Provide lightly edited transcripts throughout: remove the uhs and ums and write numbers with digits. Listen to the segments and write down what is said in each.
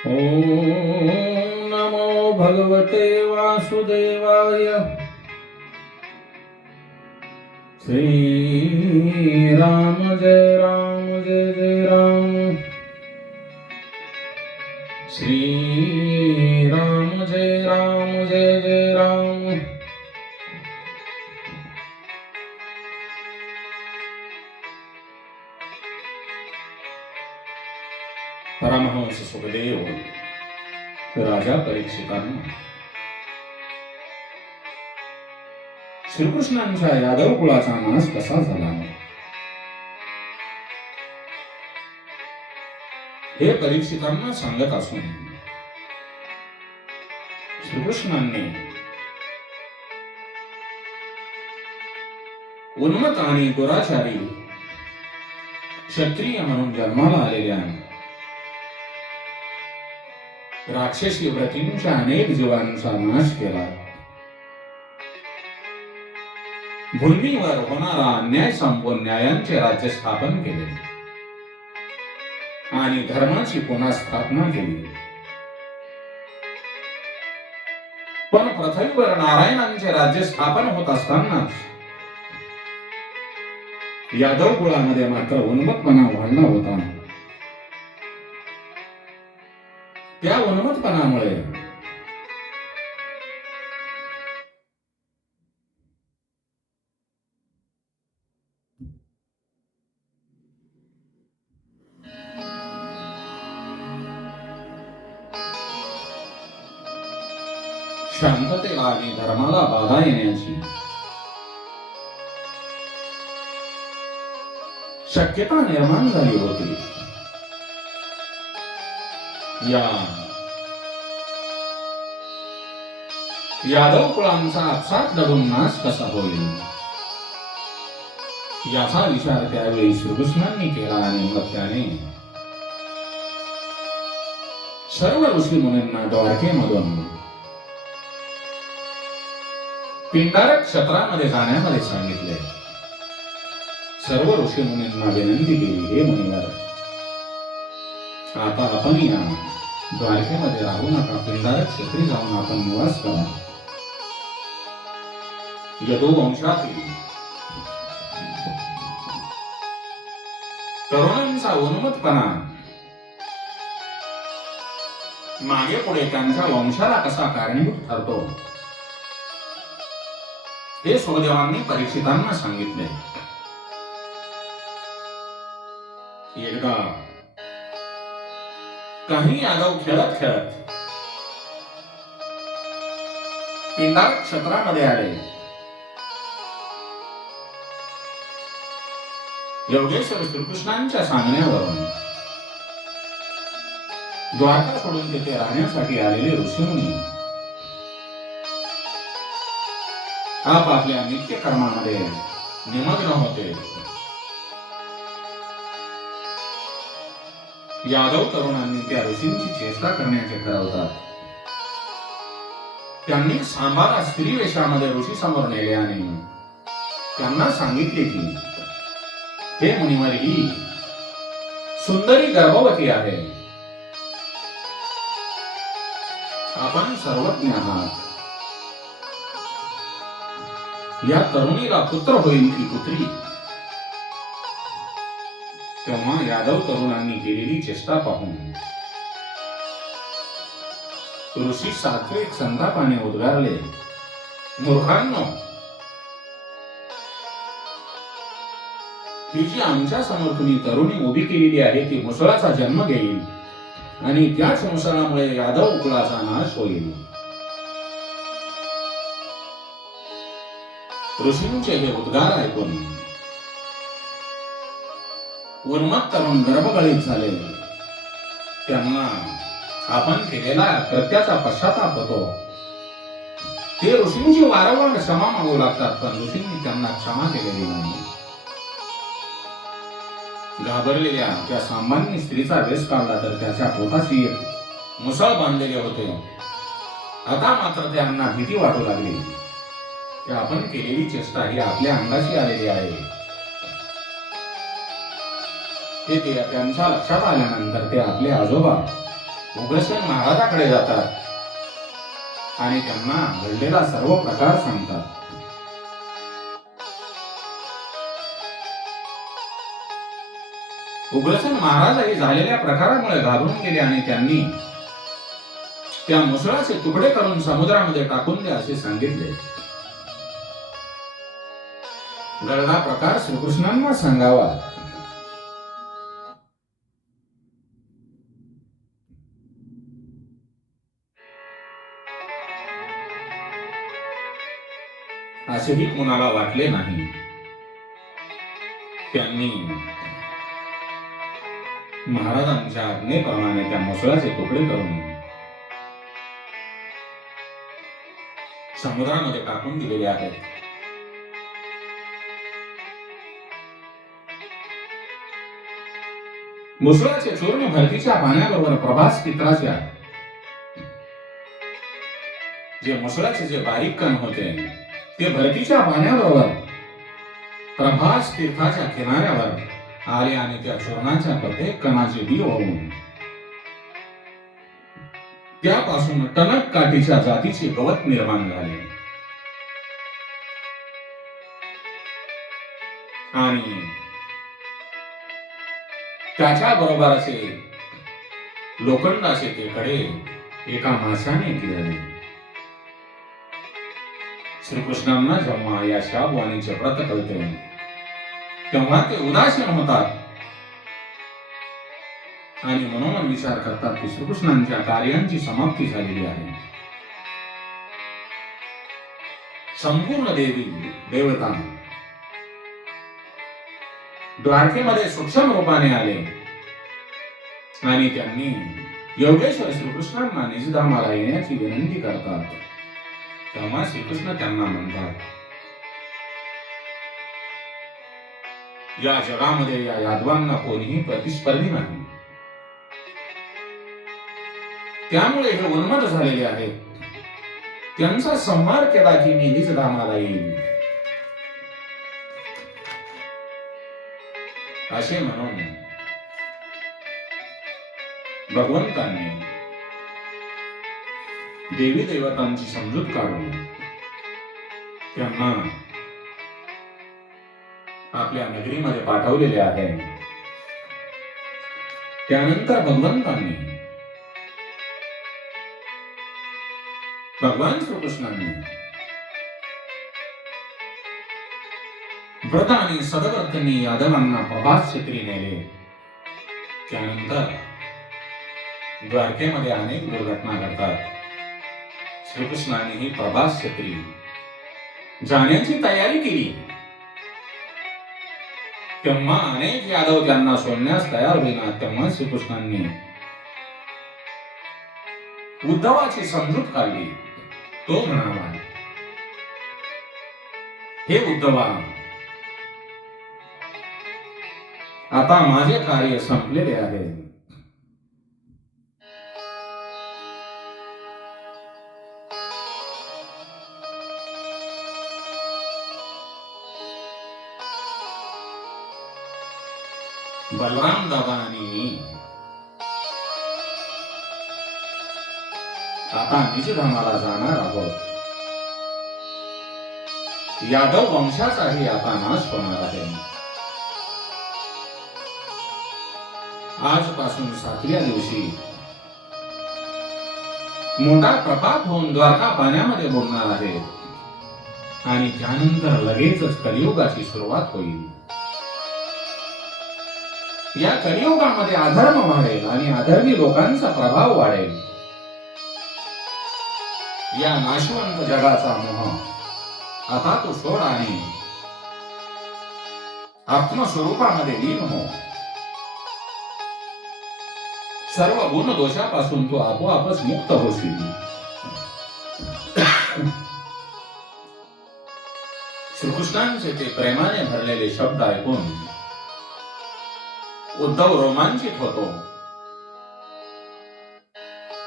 ओम नमो भगवते वासुदेवाय। श्री राम जय राम जय जय राम। श्री राम जय राम जय जय राम। परमहंस सुखदेव राजा परीक्षितांना श्रीकृष्णांच्या यादव कुळाचा नाश कसा झाला हे परीक्षितांना सांगत असून श्रीकृष्णांनी उन्मत आणि दुराचारी क्षत्रिय म्हणून जन्माला आलेल्या राक्षसी व्रतींच्या अनेक जीवांचा नाश केला। भूमीवर होणारा अन्याय संपवून न्यायाचे राज्य स्थापन केले आणि धर्माची पुन्हा स्थापना केली। पण पृथ्वीवर नारायणांचे राज्य स्थापन होत असतानाच यादव कुळामध्ये मात्र उन्मत्तपणा वाढला होता। त्या उन्मत्तपणामुळे शांततेला आणि धर्माला बाधा येण्याची शक्यता निर्माण झाली होती। यादव कुळांचा आपसात लढून नाश कसा होईल याचा विचार त्यावेळी श्रीकृष्णांनी केला आणि मग त्याने सर्व ऋषी मुनींना द्वारकेमधून पिंडारक क्षेत्रामध्ये जाण्यामध्ये सांगितले। सर्व ऋषी मुनींना विनंती केली, हे मुनिवर, आता आपण या द्वारकेमध्ये राहू नका, पिंडारक क्षेत्री जाऊन आपण निवास करा। यदुवंशातील तरुणांचा उन्मत्तपणा मागे पुढे त्यांच्या वंशाला कसा कारणीभूत ठरतो हे सुखदेवांनी परीक्षितांना सांगितले। एकदा काही यादव खेळत खेळत पिंडारक क्षेत्रामध्ये आले। योगेश्वर श्रीकृष्णांच्या सांगण्यावरून द्वारका सोडून तिथे राहण्यासाठी आलेले ऋषीमुनी आपापल्या नित्य कर्मामध्ये निमग्न होते। यादव तरुणांनी त्या ऋषींची चेष्टा करण्याचे ठरवतात। त्यांनी सांबारा स्त्री वेशामध्ये ऋषी समोर नेले आणि त्यांना सांगितले की हे मुनिवर, ही सुंदरी गर्भवती आहे, आपण सर्वज्ञ आहात, या तरुणीला पुत्र होईल की पुत्री? तेव्हा यादव तरुणांनी केलेली चेष्टा पाहून ऋषी सात्विक संतापाने उद्गारले, मूर्खांनो, ही जी आमच्या समोर तुम्ही तरुणी उभी केलेली आहे ती मुसळाचा जन्म घेईल आणि त्याच मुसळामुळे यादव कुळाचा नाश होईल। ऋषींचे हे उद्गार ऐकून उन्मत्त तरुण गर्भगळीत झाले। त्यांना आपण केलेला कृत्याचा पश्चाताप होतो। ते ऋषींची वारंवार क्षमा मागू लागतात, पण ऋषींनी त्यांना क्षमा केलेली नाही। घाबरलेल्या त्या सामान्य स्त्रीचा वेश काढला तर त्याच्या पोटाशी मुसळ बांधलेले होते। आता मात्र त्यांना भीती वाटू लागली की आपण केलेली चेष्टा ही आपल्या अंगाशी आलेली आहे। ते त्यांच्या लक्षात आल्यानंतर ते आपले आजोबा उग्रसेन महाराजाकडे जातात आणि त्यांना घडलेला सर्व प्रकार सांगतात. उग्रसेन महाराजही झालेल्या प्रकारामुळे घाबरून गेले आणि त्यांनी त्या मुसळाचे तुकडे करून समुद्रामध्ये टाकून द्या असे सांगितले. घडला प्रकार श्रीकृष्णांना सांगावा. असेही कोणाला वाटले नाही. त्यांनी महाराजांच्या आज्ञेप्रमाणे त्या मुसळाचे तुकडे करून समुद्रामध्ये टाकून दिलेले आहेत. मुसळाचे चूर्ण भरतीच्या पाण्याबरोबर प्रभास पित्राच्या जे मुसळाचे जे बारीक कण होते ते भरतीच्या पाण्याबरोबर प्रभास तीर्थाच्या किनाऱ्यावर आले आणि त्या चूर्णाच्या प्रत्येक कणाचे बी होऊन त्यापासून टणक काठीच्या जातीचे गवत निर्माण झाले. आणि त्याच्या बरोबर असे लोखंडाचे ते कडे एका माशाने गिळले. श्रीकृष्णांना जेव्हा या शापवाणीचे व्रत कळते तेव्हा ते उदासीन होतात आणि मनोमन विचार करतात की श्रीकृष्णांच्या कार्यांची समाप्ती झालेली आहे. संपूर्ण देवी देवता द्वारकेमध्ये सूक्ष्म रूपाने आले आणि त्यांनी योगेश्वर श्रीकृष्णांना निजधामाला येण्याची विनंती करतात. तेव्हा श्रीकृष्ण त्यांना म्हणतात, या जगामध्ये या यादवांना कोणीही प्रतिस्पर्धी नाही. त्यामुळे हे उन्मत्त झालेले आहेत. त्यांचा संहार केला की मी निजधामाला येईल असे म्हणून भगवंतांनी देवी देवतांची समजूत काढून त्यांना आपल्या नगरीमध्ये पाठवलेले आहे. त्यानंतर भगवान श्रीकृष्णांनी व्रत आणि सदव्रतांनी यादवांना प्रभास छत्री नेले. त्यानंतर द्वारकेमध्ये अनेक दुर्घटना घडतात. श्रीकृष्णाने ही प्रभास छत्री जाण्याची तयारी केली तेव्हा अनेक यादव त्यांना सोडण्यास तयार होईना. तेव्हा श्रीकृष्णांनी उद्धवाची समजूत काढली. तो म्हणाला, हे उद्धवा, आता माझे कार्य संपलेले आहे. बलराम दादा आणि मी आता निजधामाला जाणार आहोत. यादव वंशाचाही आता नाश होणार आहे. आजपासून 7व्या दिवशी मोठा प्रपात होऊन द्वारका पाण्यामध्ये बुडणार आहे आणि त्यानंतर लगेचच कलियुगाची सुरुवात होईल. या कलियुगामध्ये अधर्म वाढेल आणि अधर्मी लोकांचा प्रभाव वाढेल. या नाशवंत जगाचा मोह आता तो सोड आणि आत्मस्वरूपामध्ये लीन हो. सर्व गुण दोषापासून तो आपोआपच मुक्त होशील. श्रीकृष्णांचे ते प्रेमाने भरलेले शब्द ऐकून उद्धव रोमांचित होतो.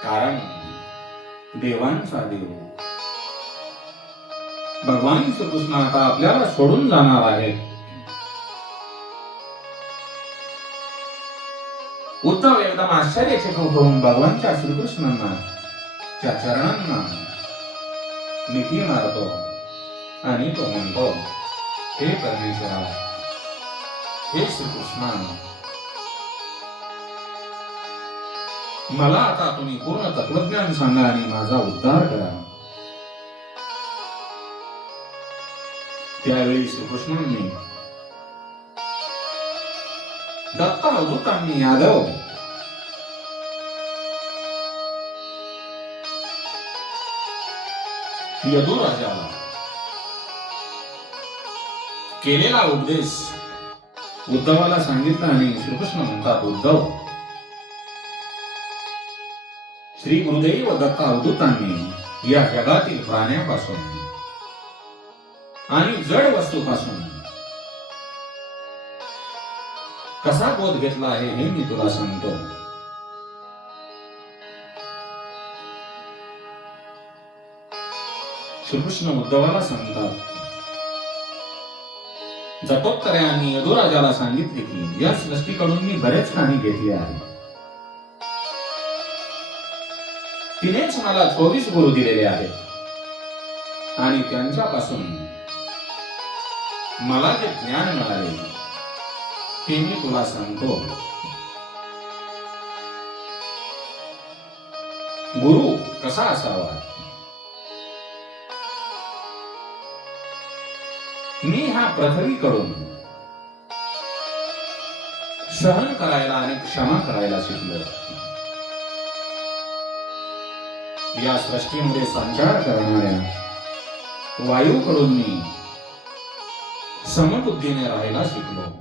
कारण देवांचा देव भगवान श्रीकृष्ण आता आपल्याला सोडून जाणार आहेत. उद्धव एकदम आश्चर्यचकित होऊन भगवानच्या श्रीकृष्णांना त्या चरणांना मिठी मारतो आणि तो म्हणतो, हे परमेश्वरा, हे श्रीकृष्णा, मला आता तुम्ही पूर्ण तत्वज्ञान सांगा आणि माझा उद्धार करा. त्यावेळी श्रीकृष्णांनी दत्त अवधूतांनी यादव यदुराजाला केलेला उपदेश उद्धवाला सांगितला आणि श्रीकृष्ण म्हणतात, उद्धव, श्री गुरुदेव दत्त अवधूतांनी या जगातील प्राण्यापासून आणि जड वस्तूपासून कसा बोध घेतला आहे हे मी तुला सांगतो. श्रीकृष्ण उद्धवाला सांगतात, जपोत्तरांनी यदुराजाला सांगितले की या सृष्टीकडून मी बरेच काही घेतले आहे. तिनेच मला 24 गुरु दिलेले आहेत आणि त्यांच्यापासून मला जे ज्ञान मिळाले ते मी तुला सांगतो. गुरु कसा असावा? मी हा पृथ्वीकडून सहन करायला आणि क्षमा करायला शिकलो. या सृष्टीमध्ये संचार करणाऱ्या वायूकडून मी समबुद्धीने राहायला शिकलो.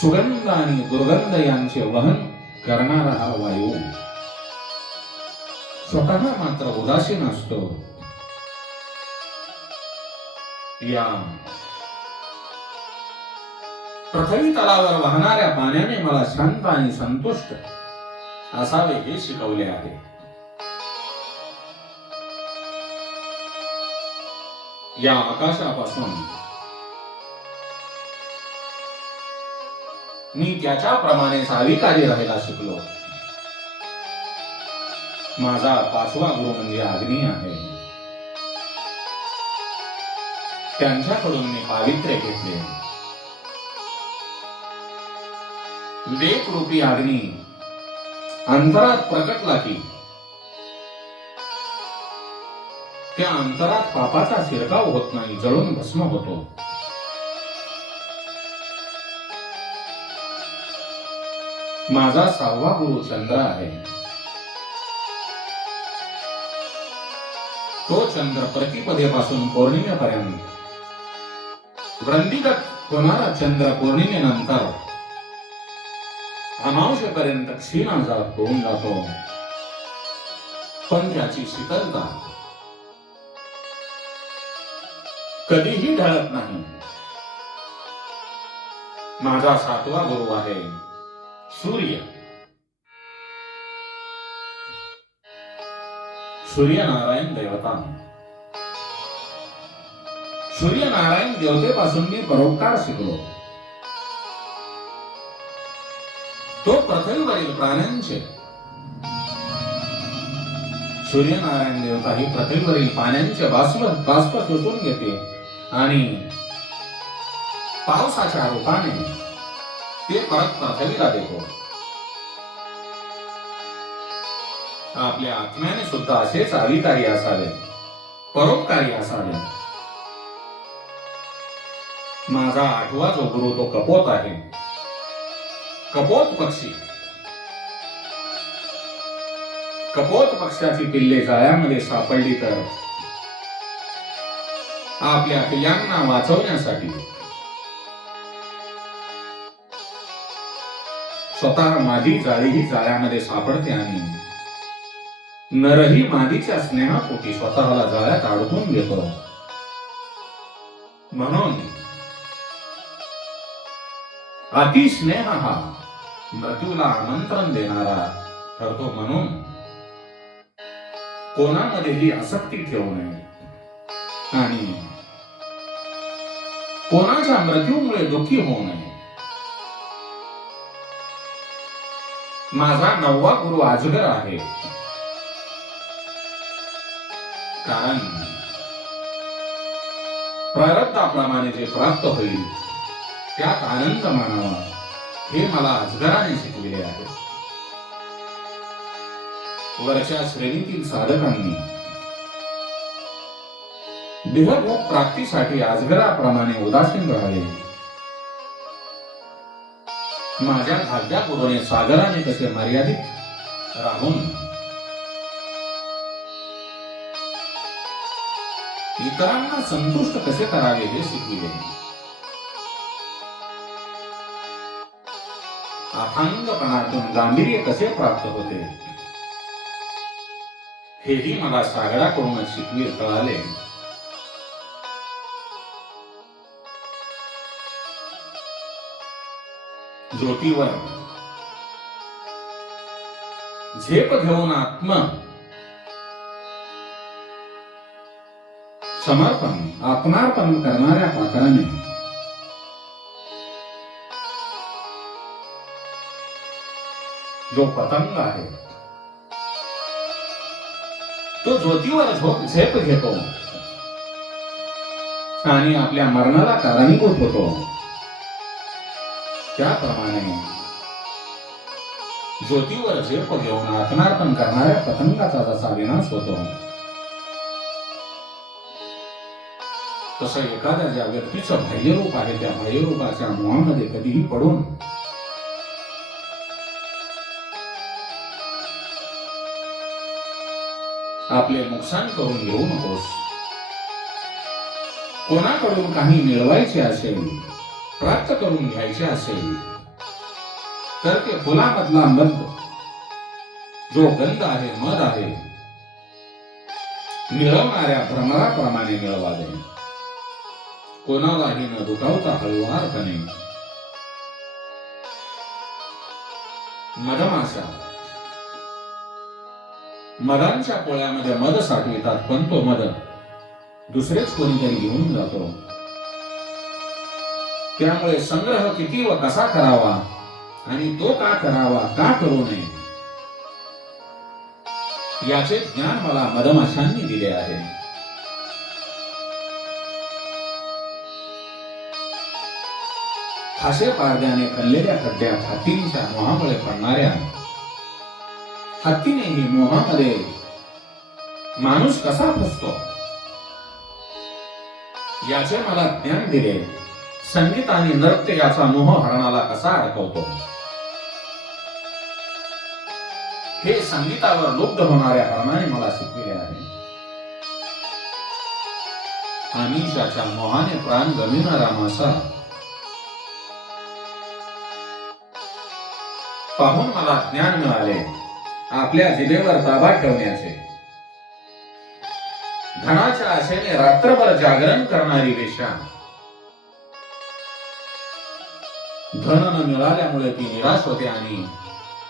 सुगंध आणि दुर्गंध यांचे वहन करणारा हा वायू स्वतः मात्र उदासीन असतो. या पृथ्वी तलावर वाहणाऱ्या पाण्याने मला शांत आणि संतुष्ट असावे हे शिकवले आहे. या आकाशापासून मी त्याच्याप्रमाणे साविकारी राहायला शिकलो. माझा 5वा गुरु म्हणजे अग्नी आहे. त्यांच्याकडून मी पावित्र्य घेतले. विवेक रूपी अग्नी अंतरात प्रकटला की त्या अंतरात पापाचा शिरकाव होत नाही, जळून भस्म होतो. माझा 6वा गुरु चंद्र आहे. तो चंद्र प्रतिपदेपासून पौर्णिमेपर्यंत, वृंदीगत होणारा चंद्र पौर्णिमेनंतर अमावस्येपर्यंत क्षीणाजात होऊन जातो, पण त्याची शीतलता कधीही ढळत नाही. माझा 7वा गुरु आहे सूर्य. सूर्यनारायण देवता. सूर्यनारायण देवतेपासून मी परोपकार शिकलो. तो पृथ्वीवरील प्राण्यांचे, सूर्यनारायण देवता ही पृथ्वीवरील पाण्याचे बाष्प शोषून घेते आणि पावसाच्या रूपाने ते परत पृथ्वीला देतो. आपल्या आत्म्याने सुद्धा असेच अधिकारी असावे, परोपकारी असावे. माझा 8वा जो गुरु तो कपोत आहे. कपोत पक्षी. कपोत पक्षाची पिल्ले जाळ्यामध्ये सापडली तर आपल्या पिल्लांना वाचवण्यासाठी स्वतः मादी जाळीही जाळ्यामध्ये सापडते आणि नरही मादीच्या स्नेहापोटी स्वतःला जाळ्यात अडकून घेतो. म्हणून अतिस्नेह हा मृत्यूला आमंत्रण देणारा ठरतो. म्हणून कोणामध्येही आसक्ती ठेवू नये आणि कोणाच्या मृत्यूमुळे दुःखी होऊ नये. माझा 9वा गुरु अजगर आहे. कारण प्रारब्धाप्रमाणे जे प्राप्त होईल त्यात आनंद मानावा हे मला अजगराने शिकविले आहे. वरच्या श्रेणीतील साधकांनी देहभोग प्राप्तीसाठी अजगराप्रमाणे उदासीन राहावे. माझ्या धाकट्या गुरुने सागराने कसे मर्यादित राहून इतरांना संतुष्ट कसे करावे हे शिकविले. अथांगपणातून गांभीर्य कसे प्राप्त होते हेही मला सागराकडूनच शिकवी कळाले. ज्योतीवर झेप घेऊन आत्मार्पण करणाऱ्या पाखराने जो पतंग आहे तो ज्योतीवर झेप घेतो आणि आपल्या मरणाला कारणीभूत होतो. त्याप्रमाणे ज्योतीवर झेप घेऊन आत्मार्पण करणाऱ्या पतंगाचा जसा विनाश होतो तसं एखाद्या ज्या व्यक्तीचं बाह्यरूप आहे त्या बाह्यरूपाच्या मोहामध्ये कधीही पडून आपले नुकसान करून घेऊ नकोस. कोणाकडून काही मिळवायचे असेल, प्राप्त करून घ्यायचे असेल तर ते फुलामधला मध जो गंध आहे, मध आहे, मिळवणाऱ्या भ्रमराप्रमाणे मिळवावे. कोणालाही न दुखावता हळुवारपणे. मधमाशा मधांच्या पोळ्यामध्ये मध साठवितात पण तो मध दुसरेच कोणीतरी घेऊन जातो. त्यामुळे संग्रह किती व कसा करावा आणि तो का करावा, का करू नये याचे ज्ञान मला मधमाशांनी दिले आहे. फासे पारद्याने खणलेल्या खड्ड्यात हत्तींच्या मोहामुळे पडणाऱ्या हत्तीनेही मोहामध्ये माणूस कसा फसतो याचे मला ज्ञान दिले. संगीत आणि नृत्य याचा मोह हरणाला कसा अडकवतो हे संगीतावर लुब्ध होणाऱ्या हरणाने मला शिकविले आहे. आमिषाच्या मोहाने प्राण गमिणारा मासा पाहून मला ज्ञान मिळाले आपल्या जिभेवर ताबा ठेवण्याचे. धनाच्या आशेने रात्रभर जागरण करणारी वेश्या धन न मिळाल्यामुळे ती निराश होते आणि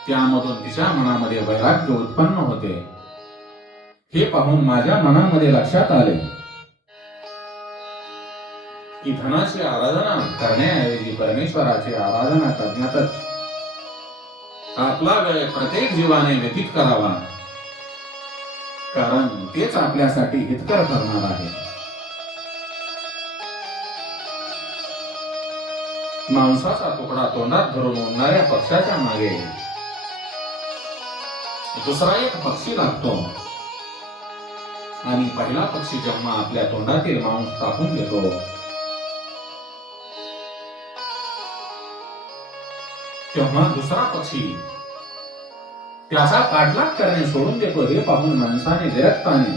त्यामधून तिच्या मनामध्ये वैराग्य उत्पन्न होते. हे पाहून माझ्या मनामध्ये लक्षात आले की धनाची आराधना करण्याऐवजी परमेश्वराची आराधना करण्यातच आपला वेळ प्रत्येक जीवाने व्यतीत करावा, कारण तेच आपल्यासाठी हितकर ठरणार आहे. मांसाचा तुकडा तोंडात धरून उडणाऱ्या पक्षाच्या मागे दुसरा एक पक्षी लागतो आणि पहिला पक्षी जेव्हा आपल्या तोंडातील मांस टाकून घेतो तेव्हा दुसरा पक्षी त्याचा पाठलाग करणे सोडून देतो. हे पाहून माणसाने विरक्ताने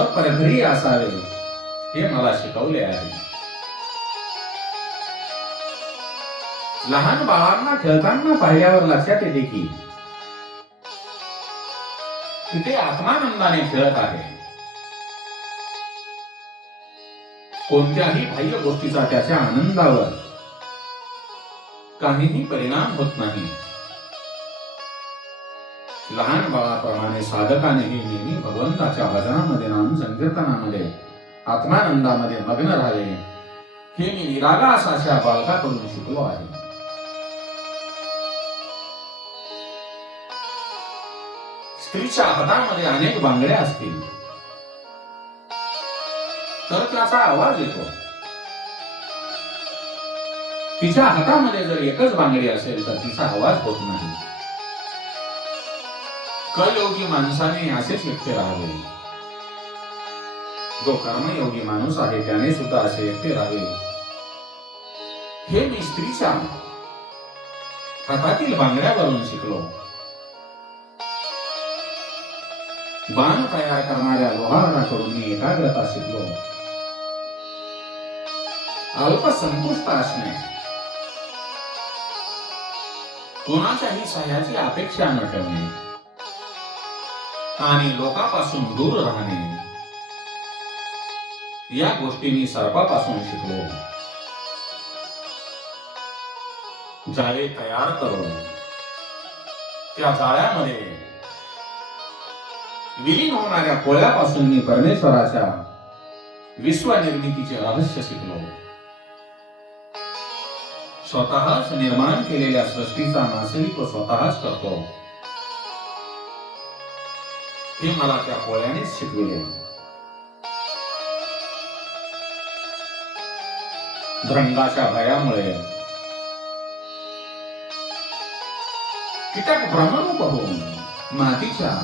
अपरघरी असावे हे मला शिकवले आहे. लहान बाळांना खेळताना पाहिल्यावर लक्षात येते की तिथे आत्मानंदाने खेळत आहे. कोणत्याही बाह्य गोष्टीचा त्याच्या आनंदावर काहीही परिणाम होत नाही. लहान बाळाप्रमाणे साधकानेही नेहमी भगवंताच्या भजनामध्ये, नाम संकीर्तनामध्ये, आत्मानंदामध्ये मग्न राहावे हे मी निरागास अशा बालकाकडून शिकलो आहे. स्त्रीच्या हातामध्ये अनेक बांगड्या असतील तर त्याचा आवाज येतो. तिच्या हातामध्ये जर एकच बांगडी असेल तर तिचा आवाज होत नाही. कलयोगी माणसाने असेच एकटे राहावे. जो कर्मयोगी माणूस आहे त्याने सुद्धा असे एकटे राहावे. हे मी स्त्रीच्या हातातील बांगड्यावरून शिकलो. बाण तयार करणाऱ्या लोहाराकडून मी एकाग्रता शिकलो. अल्पसंतुष्ट असणे, कोणाच्याही सहाय्याची अपेक्षा न ठेवणे आणि लोकांपासून दूर राहणे, या गोष्टी मी सर्पापासून शिकलो. जाळे तयार करून त्या जाळ्यामध्ये विलीन होणाऱ्या कोळ्यापासून मी परमेश्वराच्या विश्वनिर्मितीचे रहस्य शिकलो. स्वतःच निर्माण केलेल्या सृष्टीचा नाशही तो स्वतःच करतो, हे मला त्या कोळ्यानेच शिकविले. भ्रंगाच्या भयामुळे कीटक भ्रमरूप होऊन मातीच्या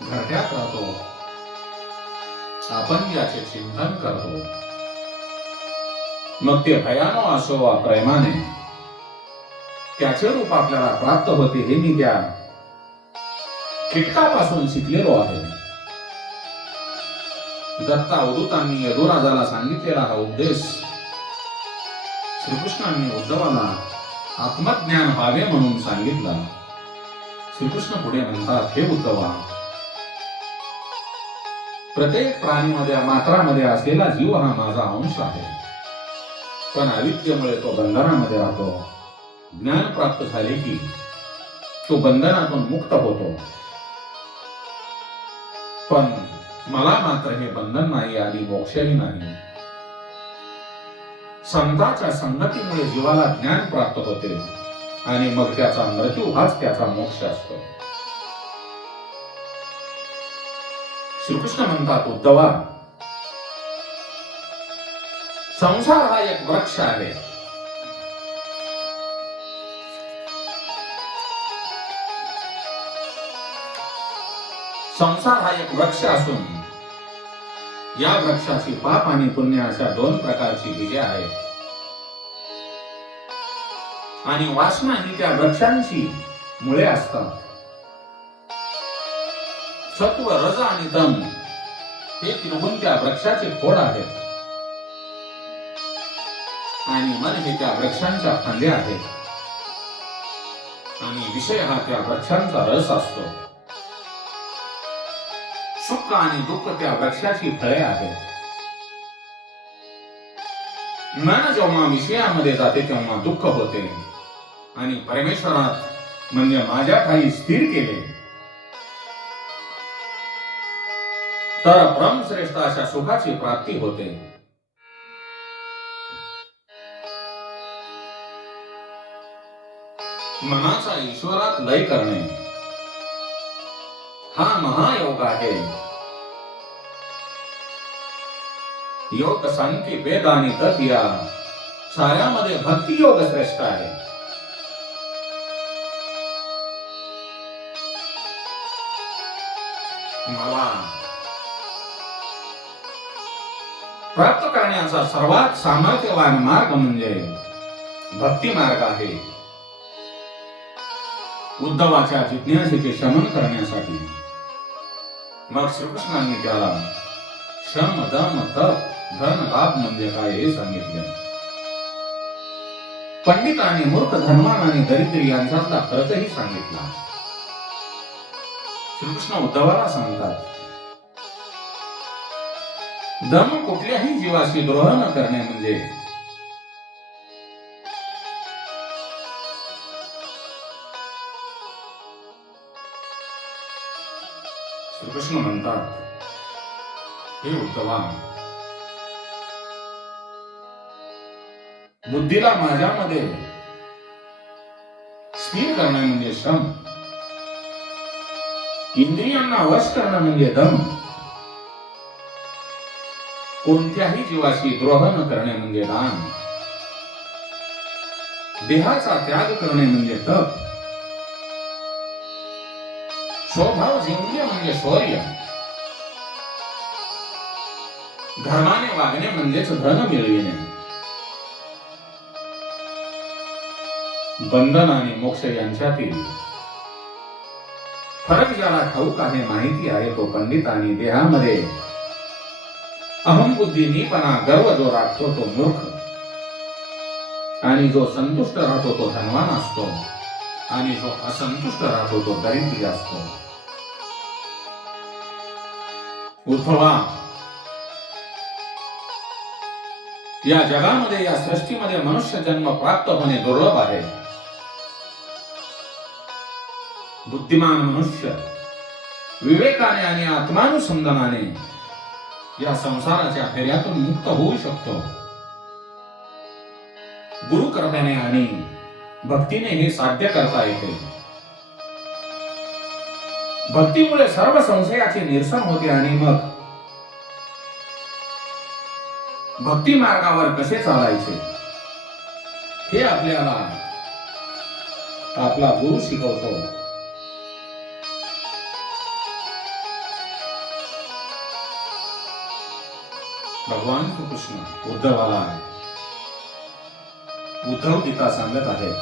घरट्यात राहतो. आपण याचे चिंतन करतो. मग ते भयानो असो वा प्रेमाने, त्याचे रूप आपल्याला प्राप्त होते, हे मी त्या कीटकापासून शिकलेलो आहे. दत्ता अवधूतांनी यदुराजाला सांगितलेला हा उपदेश श्रीकृष्णांनी उद्धवाला आत्मज्ञान व्हावे म्हणून सांगितला. श्रीकृष्ण पुढे म्हणतात, हे उद्धवा, प्रत्येक प्राणीमध्ये मात्रामध्ये असलेला जीव हा माझा अंश आहे, पण अविद्येमुळे तो बंधनामध्ये राहतो. ज्ञान प्राप्त झाले की तो बंधनातून मुक्त होतो, पण मला मात्र हे बंधन नाही आणि मोक्षही नाही. संतांच्या संगतीमुळे जीवाला ज्ञान प्राप्त होते आणि मग त्याचा मृत्यू हाच त्याचा मोक्ष असतो. श्रीकृष्ण म्हणतात, उद्धवा, संसार हा एक वृक्ष आहे. संसार हा एक वृक्ष असून या वृक्षाची पाप आणि पुण्य अशा दोन प्रकारची बीजे आहेत आणि वासना ही त्या वृक्षांची मुळे असतात. सत्व, रज आणि तम हे तिरहून त्या वृक्षाचे खोड आहेत आणि मन हे त्या वृक्षांच्या फांद्या आहेत आणि विषय हा त्या वृक्षांचा रस असतो. सुख आणि दुःख त्या वृक्षाची फळे आहेत. मन जेव्हा विषयामध्ये जाते तेव्हा दुःख होते आणि परमेश्वरात म्हणजे माझ्या ठाई स्थिर केले तर परमश्रेष्ठ अशा सुखाची प्राप्ती होते. मनाचा ईश्वरात लय करणे हा महायोग आहे. योग, सांख्य, वेद आणि तप या साऱ्यामध्ये भक्ती योग श्रेष्ठ आहे. मला प्राप्त करण्याचा सर्वात सामर्थ्यवान मार्ग म्हणजे भक्ती मार्ग आहे. उद्धवाच्या जिज्ञासेचे शमन करण्यासाठी मग श्रीकृष्णांनी त्याला श्रम, दम, तप, धन, लाभ म्हणजे काय हे सांगितले. पंडित आणि मूर्ख, धनवान आणि दरिद्री यांच्यातला फरकही सांगितला. श्रीकृष्ण उद्धवाला सांगतात, दम कुठल्याही जीवाशी द्रोह न करणे म्हणजे श्रीकृष्ण म्हणतात, हे उद्धवा, बुद्धीला माझ्यामध्ये स्थिर करणे म्हणजे श्रम. इंद्रियांना वश करणं म्हणजे दम. कोणत्याही जीवाशी द्रोह न करणे म्हणजे दान. देहाचा त्याग करणे म्हणजे तप. स्वभाव जिंकणे म्हणजे शौर्य. धर्माने वागणे म्हणजेच धन मिळविणे. बंधन आणि मोक्ष यांच्यातील फरक ज्याला ठाऊक आहे, माहिती आहे, तो पंडित. आणि देहामध्ये अहमबुद्धी, मीपणा, गर्व जो राखतो तो मूर्ख. आणि जो संतुष्ट राहतो तो धनवान असतो. आणि जो असंतुष्ट राहतो तो दरिद्री असतो. उद्धवा, या जगामध्ये, या सृष्टीमध्ये मनुष्य जन्म प्राप्त होणे दुर्लभ आहे. बुद्धिमान मनुष्य विवेकाने आणि आत्मानुसंधानाने या संसाराच्या फेऱ्यातून मुक्त होऊ शकतो. गुरु कृपेने आणि भक्तीने हे साध्य करता येते. भक्तीमुळे सर्व संशयाचे निरसन होते. आणि मग भक्ती मार्गावर कसे चालायचे हे आपल्याला आपला गुरु शिकवतो. भगवान श्री कृष्ण उद्धव गीता सांगत आहेत.